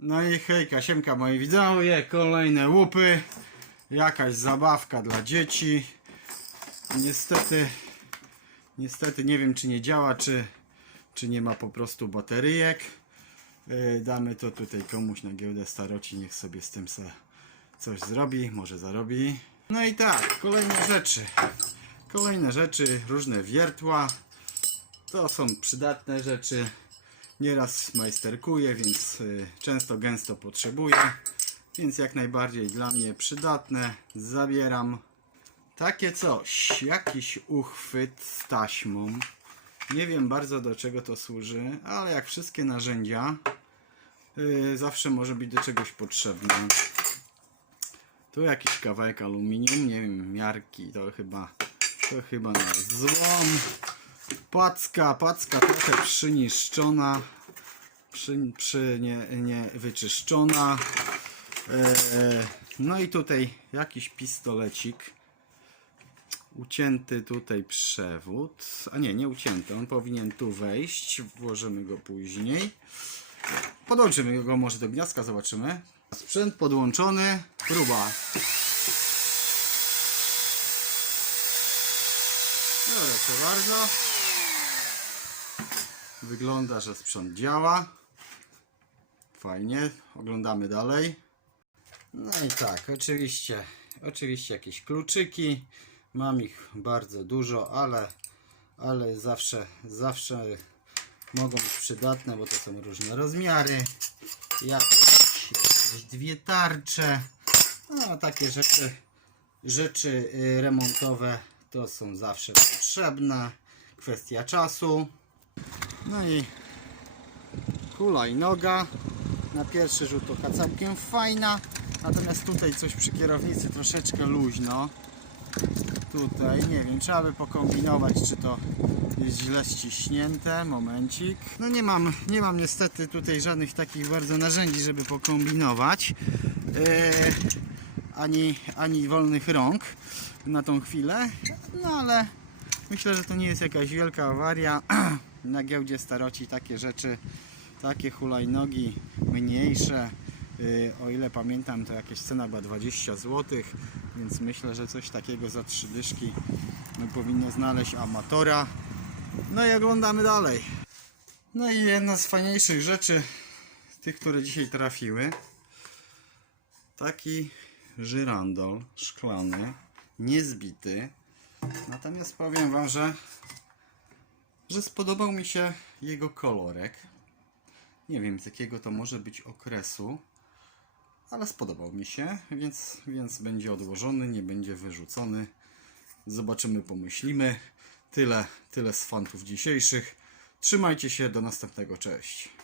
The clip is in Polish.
No i hejka, siemka moi widzowie, kolejne łupy, jakaś zabawka dla dzieci. Niestety, niestety nie wiem czy nie działa, czy, czy nie ma po prostu bateryjek. Yy, Damy to tutaj komuś na giełdę staroci, niech sobie z tym se coś zrobi, może zarobi. No i tak, kolejne rzeczy. Kolejne rzeczy, różne wiertła. To są przydatne rzeczy. Nieraz majsterkuję, więc y, często gęsto potrzebuję. Więc jak najbardziej dla mnie przydatne. Zabieram takie coś. Jakiś uchwyt z taśmą. Nie wiem bardzo do czego to służy, ale jak wszystkie narzędzia, y, zawsze może być do czegoś potrzebne. Tu jakiś kawałek aluminium, nie wiem, miarki, to chyba, to chyba na złom. Packa, packa trochę przyniszczona, przy, przy nie, nie wyczyszczona. E, no i tutaj jakiś pistolecik. Ucięty tutaj przewód. A nie, nie ucięty. On powinien tu wejść. Włożymy go później. Podłączymy go może do gniazdka, zobaczymy. Sprzęt podłączony. Próba. No, proszę bardzo. Wygląda, że sprzęt działa. Fajnie. Oglądamy dalej. No i tak, oczywiście, oczywiście jakieś kluczyki. Mam ich bardzo dużo, ale, ale zawsze, zawsze mogą być przydatne, bo to są różne rozmiary. Jakieś, jakieś dwie tarcze. No, takie rzeczy, rzeczy y, remontowe to są zawsze potrzebne. Kwestia czasu. No i hulajnoga. Na pierwszy rzut oka całkiem fajna. Natomiast tutaj coś przy kierownicy troszeczkę luźno. Tutaj, nie wiem, trzeba by pokombinować, czy to jest źle ściśnięte. Momencik. No nie mam, nie mam niestety tutaj żadnych takich bardzo narzędzi, żeby pokombinować. Eee, ani, ani wolnych rąk na tą chwilę. No ale myślę, że to nie jest jakaś wielka awaria. Na giełdzie staroci takie rzeczy, takie hulajnogi mniejsze. Yy, o ile pamiętam, to jakaś cena była 20 zł, więc myślę, że coś takiego za trzy dyszki no, powinno znaleźć amatora. No i oglądamy dalej. No i jedna z fajniejszych rzeczy, tych, które dzisiaj trafiły. Taki żyrandol szklany, niezbity. Natomiast powiem Wam, że, że spodobał mi się jego kolorek. Nie wiem z jakiego to może być okresu, ale spodobał mi się, więc, więc będzie odłożony, nie będzie wyrzucony. Zobaczymy, pomyślimy. Tyle, tyle z fantów dzisiejszych. Trzymajcie się, do następnego, cześć.